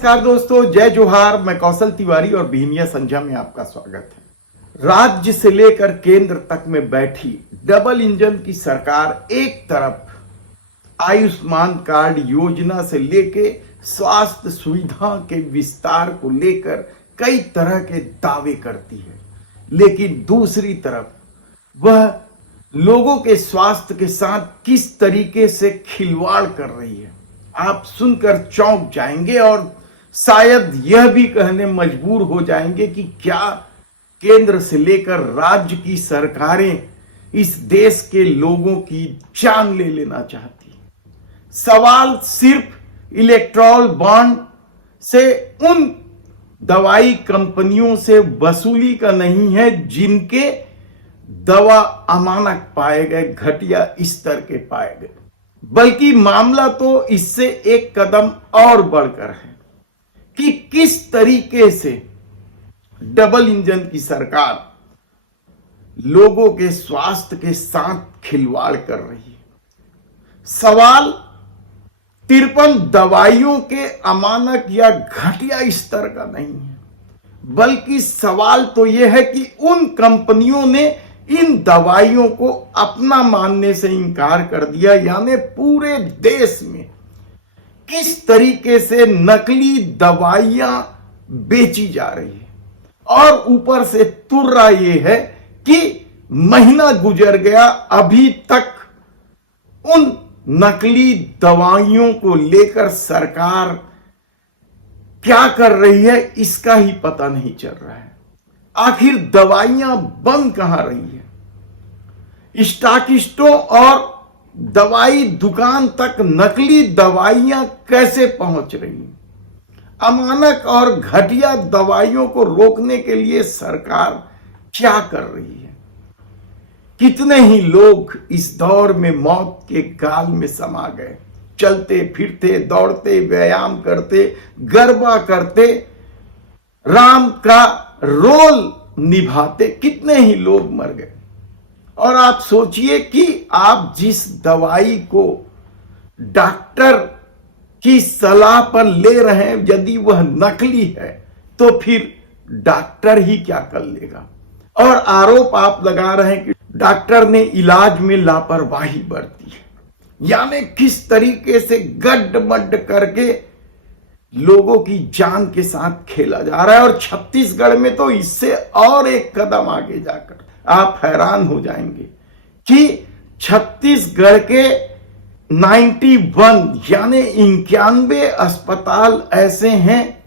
नमस्कार दोस्तों, जय जोहार। मैं कौशल तिवारी और बिहनिया संध्या में आपका स्वागत है। राज्य से लेकर केंद्र तक में बैठी डबल इंजन की सरकार एक तरफ आयुष्मान कार्ड योजना से लेके स्वास्थ्य सुविधा के विस्तार को लेकर कई तरह के दावे करती है, लेकिन दूसरी तरफ वह लोगों के स्वास्थ्य के साथ किस तरीके से खिलवाड़ कर रही है, आप सुनकर चौंक जाएंगे और शायद यह भी कहने मजबूर हो जाएंगे कि क्या केंद्र से लेकर राज्य की सरकारें इस देश के लोगों की जान ले लेना चाहती हैं। सवाल सिर्फ इलेक्ट्रॉल बॉन्ड से उन दवाई कंपनियों से वसूली का नहीं है जिनके दवा अमानक पाए गए, घटिया स्तर के पाए गए, बल्कि मामला तो इससे एक कदम और बढ़कर है कि किस तरीके से डबल इंजन की सरकार लोगों के स्वास्थ्य के साथ खिलवाड़ कर रही है। सवाल 53 दवाइयों के अमानक या घटिया स्तर का नहीं है, बल्कि सवाल तो यह है कि उन कंपनियों ने इन दवाइयों को अपना मानने से इनकार कर दिया, यानी पूरे देश में किस तरीके से नकली दवाइयां बेची जा रही है। और ऊपर से तुर्रा यह है कि महीना गुजर गया, अभी तक उन नकली दवाइयों को लेकर सरकार क्या कर रही है इसका ही पता नहीं चल रहा है। आखिर दवाइयां बन कहां रही है? स्टॉकिस्टों और दवाई दुकान तक नकली दवाइयां कैसे पहुंच रही हैं? अमानक और घटिया दवाइयों को रोकने के लिए सरकार क्या कर रही है? कितने ही लोग इस दौर में मौत के गाल में समा गए, चलते फिरते, दौड़ते, व्यायाम करते, गरबा करते, राम का रोल निभाते कितने ही लोग मर गए। और आप सोचिए कि आप जिस दवाई को डॉक्टर की सलाह पर ले रहे हैं, यदि वह नकली है तो फिर डॉक्टर ही क्या कर लेगा। और आरोप आप लगा रहे हैं कि डॉक्टर ने इलाज में लापरवाही बरती है, यानी किस तरीके से गड्ढ-मड्ढ करके लोगों की जान के साथ खेला जा रहा है। और छत्तीसगढ़ में तो इससे और एक कदम आगे जाकर आप हैरान हो जाएंगे कि छत्तीसगढ़ के 91 यानी 91 अस्पताल ऐसे हैं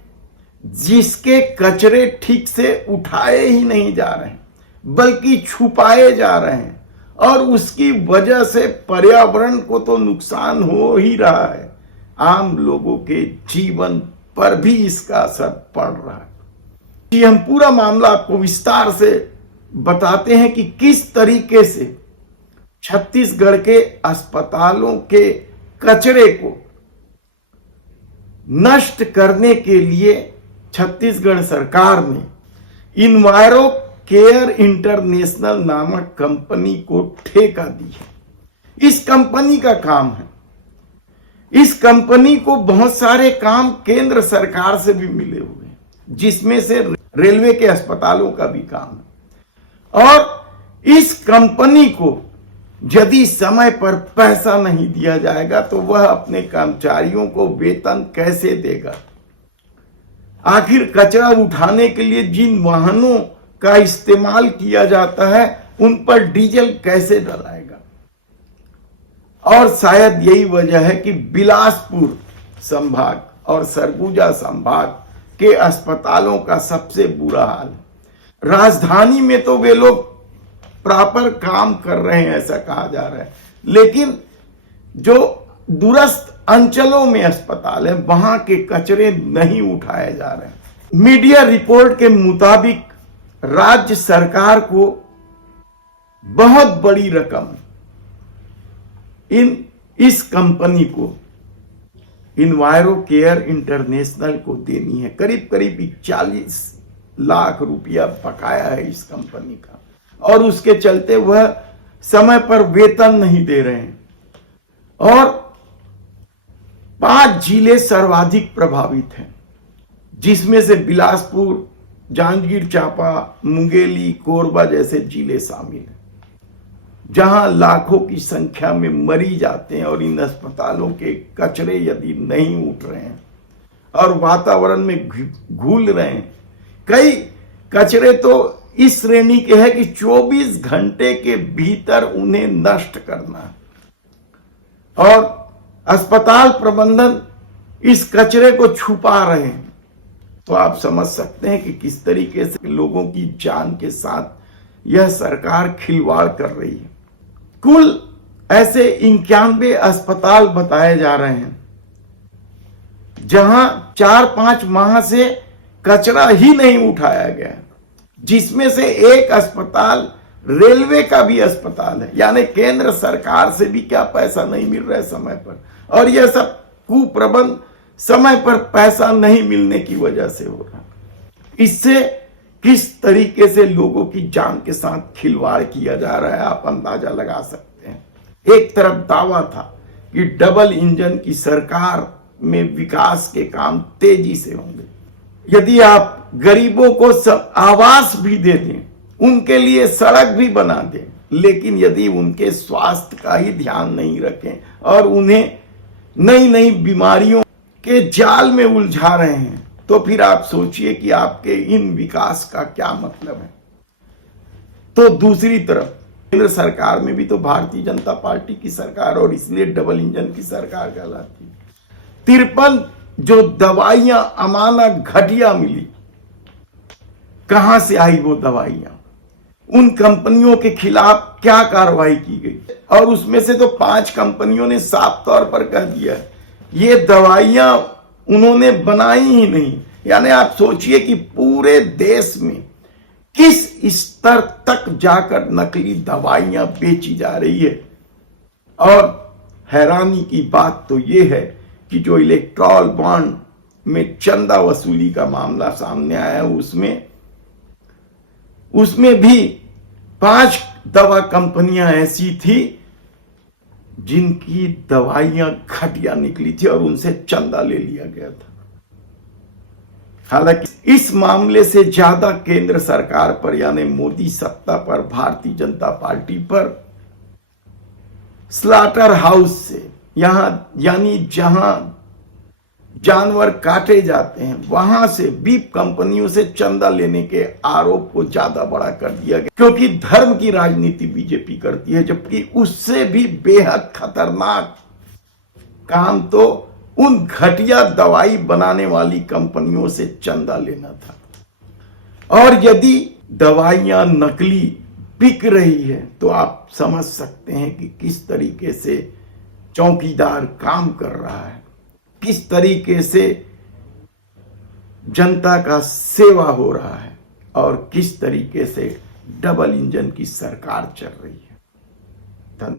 जिसके कचरे ठीक से उठाए ही नहीं जा रहे हैं, बल्कि छुपाए जा रहे हैं। और उसकी वजह से पर्यावरण को तो नुकसान हो ही रहा है, आम लोगों के जीवन पर भी इसका असर पड़ रहा है। कि हम पूरा मामला आपको विस्तार से बताते हैं कि किस तरीके से छत्तीसगढ़ के अस्पतालों के कचरे को नष्ट करने के लिए छत्तीसगढ़ सरकार ने इन्वायरो केयर इंटरनेशनल नामक कंपनी को ठेका दी है। इस कंपनी का काम है, इस कंपनी को बहुत सारे काम केंद्र सरकार से भी मिले हुए हैं, जिसमें से रेलवे के अस्पतालों का भी काम है। और इस कंपनी को यदि समय पर पैसा नहीं दिया जाएगा तो वह अपने कर्मचारियों को वेतन कैसे देगा? आखिर कचरा उठाने के लिए जिन वाहनों का इस्तेमाल किया जाता है उन पर डीजल कैसे डलाएगा? और शायद यही वजह है कि बिलासपुर संभाग और सरगुजा संभाग के अस्पतालों का सबसे बुरा हाल है। राजधानी में तो वे लोग प्रॉपर काम कर रहे हैं ऐसा कहा जा रहा है, लेकिन जो दूरस्थ अंचलों में अस्पताल है वहां के कचरे नहीं उठाए जा रहे हैं। मीडिया रिपोर्ट के मुताबिक राज्य सरकार को बहुत बड़ी रकम इस कंपनी को इन्वायरो केयर इंटरनेशनल को देनी है। करीब करीब 41 लाख रुपया बकाया है इस कंपनी का, और उसके चलते वह समय पर वेतन नहीं दे रहे हैं। और 5 जिले सर्वाधिक प्रभावित हैं। जिसमें से बिलासपुर, जांजगीर चांपा, मुंगेली, कोरबा जैसे जिले शामिल हैं, जहां लाखों की संख्या में मरीज आते हैं और इन अस्पतालों के कचरे यदि नहीं उठ रहे हैं और वातावरण में घुल रहे हैं, कई कचरे तो इस श्रेणी के हैं कि 24 घंटे के भीतर उन्हें नष्ट करना है और अस्पताल प्रबंधन इस कचरे को छुपा रहे हैं, तो आप समझ सकते हैं कि किस तरीके से लोगों की जान के साथ यह सरकार खिलवाड़ कर रही है। कुल ऐसे 91 अस्पताल बताए जा रहे हैं जहां 4-5 माह से कचरा ही नहीं उठाया गया, जिसमें से एक अस्पताल रेलवे का भी अस्पताल है, यानी केंद्र सरकार से भी क्या पैसा नहीं मिल रहा है समय पर, और यह सब कुप्रबंध समय पर पैसा नहीं मिलने की वजह से हो रहा। इससे किस तरीके से लोगों की जान के साथ खिलवाड़ किया जा रहा है आप अंदाजा लगा सकते हैं। एक तरफ दावा था कि डबल इंजन की सरकार में विकास के काम तेजी से होंगे, यदि आप गरीबों को आवास भी दे दें, उनके लिए सड़क भी बना दें, लेकिन यदि उनके स्वास्थ्य का ही ध्यान नहीं रखें और उन्हें नई नई बीमारियों के जाल में उलझा रहे हैं, तो फिर आप सोचिए कि आपके इन विकास का क्या मतलब है। तो दूसरी तरफ केंद्र सरकार में भी तो भारतीय जनता पार्टी की सरकार, और इसलिए डबल इंजन की सरकार कहलाती है। 53 जो दवाइयां अमानक घटिया मिली, कहां से आई वो दवाइयां, उन कंपनियों के खिलाफ क्या कार्रवाई की गई, और उसमें से तो 5 कंपनियों ने साफ तौर पर कह दिया ये दवाइयां उन्होंने बनाई ही नहीं। यानी आप सोचिए कि पूरे देश में किस स्तर तक जाकर नकली दवाइयां बेची जा रही है। और हैरानी की बात तो यह है कि जो इलेक्ट्रॉल बॉन्ड में चंदा वसूली का मामला सामने आया है, उसमें भी 5 दवा कंपनियां ऐसी थी जिनकी दवाइयां घटिया निकली थी और उनसे चंदा ले लिया गया था। हालांकि इस मामले से ज्यादा केंद्र सरकार पर, यानी मोदी सत्ता पर, भारतीय जनता पार्टी पर स्लॉटर हाउस से, यानी जहां जानवर काटे जाते हैं वहां से बीफ कंपनियों से चंदा लेने के आरोप को ज्यादा बड़ा कर दिया गया, क्योंकि धर्म की राजनीति बीजेपी करती है, जबकि उससे भी बेहद खतरनाक काम तो उन घटिया दवाई बनाने वाली कंपनियों से चंदा लेना था। और यदि दवाइयां नकली बिक रही है तो आप समझ सकते हैं कि किस तरीके से चौकीदार काम कर रहा है, किस तरीके से जनता का सेवा हो रहा है और किस तरीके से डबल इंजन की सरकार चल रही है।